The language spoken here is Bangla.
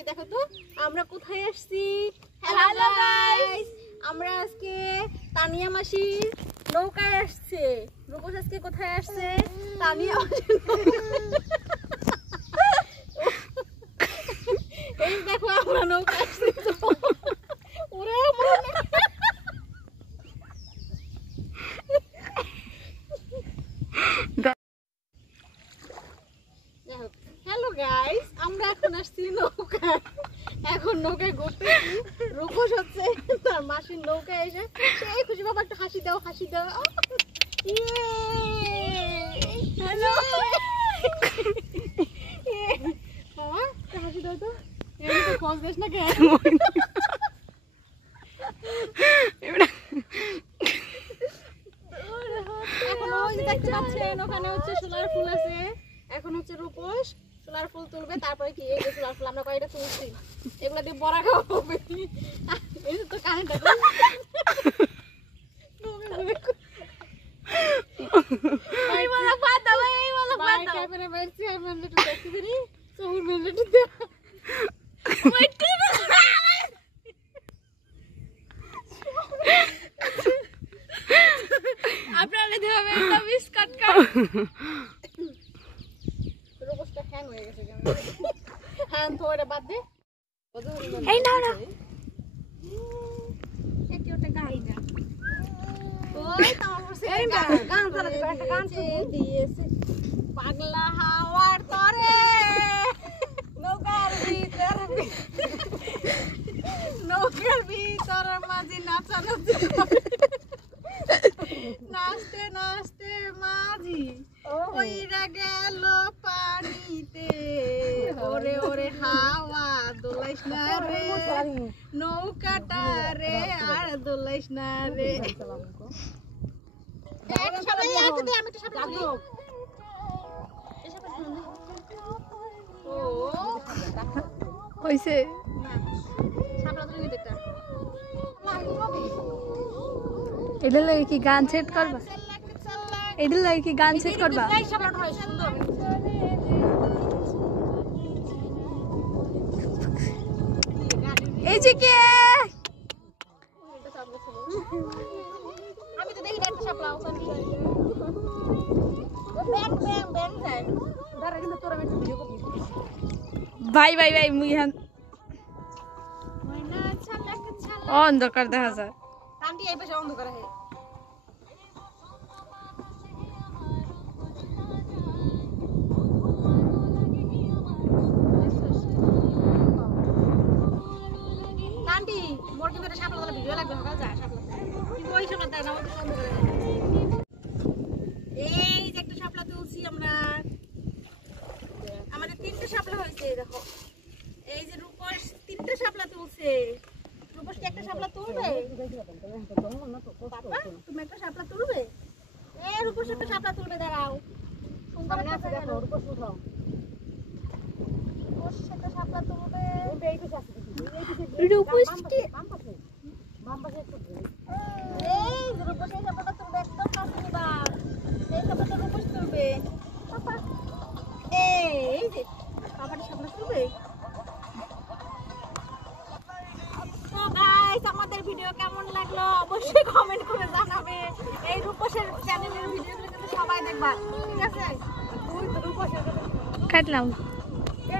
আজকে দেখো তো আমরা কোথায় আসছি। হ্যালো গাইস, আমরা আজকে তানিয়া মাসির নৌকায় আসছে। রূপস আজকে কোথায় আসছে? তানিয়া এই দেখো আমরা নৌকায় আসছি। ওরে হ্যালো গাইস, আমরা এখন আসছি নৌকায়। এখন নৌকায় ঘুরতেছি। রূপস হচ্ছে তার মাসির নৌকায় এসে সেই খুশি। বাবা একটা হাসি দাও, হাসি দাও। হ্যালো বাবা, একটা হাসি দাও তো। এমনি খোঁজ দিস না কেন? এখন ওই যে দেখতে পাচ্ছেন ওখানে হচ্ছে সোলার ফুল আছে। এখন হচ্ছে রূপস সোলার ফুল তুলবে, তারপরে কি এই যে সোলার ফুল আমরা কয়টা তুলছি, এগুলা দিয়ে বড়া খাওয়া হবে। এই তো কাহিনীটা আপনারা দেবে একটা বিস্কুট কাট। রূপসটা হ্যাং হয়ে গেছে কেন? হ্যাঁ তো এটা বাদ দে। এই না না এটি ওটা গাড়ি না। ওই তো আমার সে গান চালাতে একটা গান দিয়েছে। পাগলা হাওয়ার তরে নৌকার ভিতর মাঝি নাচানাচি নাচতে নাচতে মাঝি ওইরা গেল পানিতে। ওরে ওরে হাওয়া দোলাইস না রে নৌকাটা রে, আর দোলাইস না রে। এদের লাগে কি গান সেট করবা? এদের লাগে কি গান সেট করবা? এই যে কে? আমি তো দেখি একটা শাপলা ওখান দিয়ে ব্যাং ব্যাং ব্যাং যায়। ধরে কিন্তু তোরা আমি ভিডিও করব। ভাই ভাই ভাই মুইহান ময়না ছালাক ছালাক অন্ধকার দেখা যায়। কামটি এই পাশে অন্ধকার আছে। কামটি মোর কি বেটা শাপলা গলা ভিডিও লাগবে সকাল যা শাপলা কিন্তু ওই শাপলা দেয় না, ওই অন্ধকার আছে। এই যে একটা শাপলা তুলছি আমরা। আমাদের তিনটে শাপলা হয়েছে দেখো। এই যে রূপস তিনটে শাপলা তুলছে। রূপস কি একটা শাপলা তুলবে? বাবা তুমি একটা শাপলা তুলবে? এ রূপস একটা শাপলা তুলবে, দাঁড়াও। সুন্দর আছে দেখো। রূপস উঠাও। রূপস একটা শাপলা তুলবে। এই পাশে আছে রূপস কি বাম পাশে একটু এই যে রূপস এই শাপলাটা তুলবে, একদম কাছে নিবা। এই শাপলাটা রূপস তুলবে। পাপা এই যে পাপাটা শাপলা তুলবে। তো গাইস, আমাদের ভিডিও কেমন লাগলো অবশ্যই কমেন্ট করে জানাবে। এই রূপসের চ্যানেলের ভিডিওগুলো কিন্তু সবাই দেখবা, ঠিক আছে? তুই তো রূপসের কাটলাম।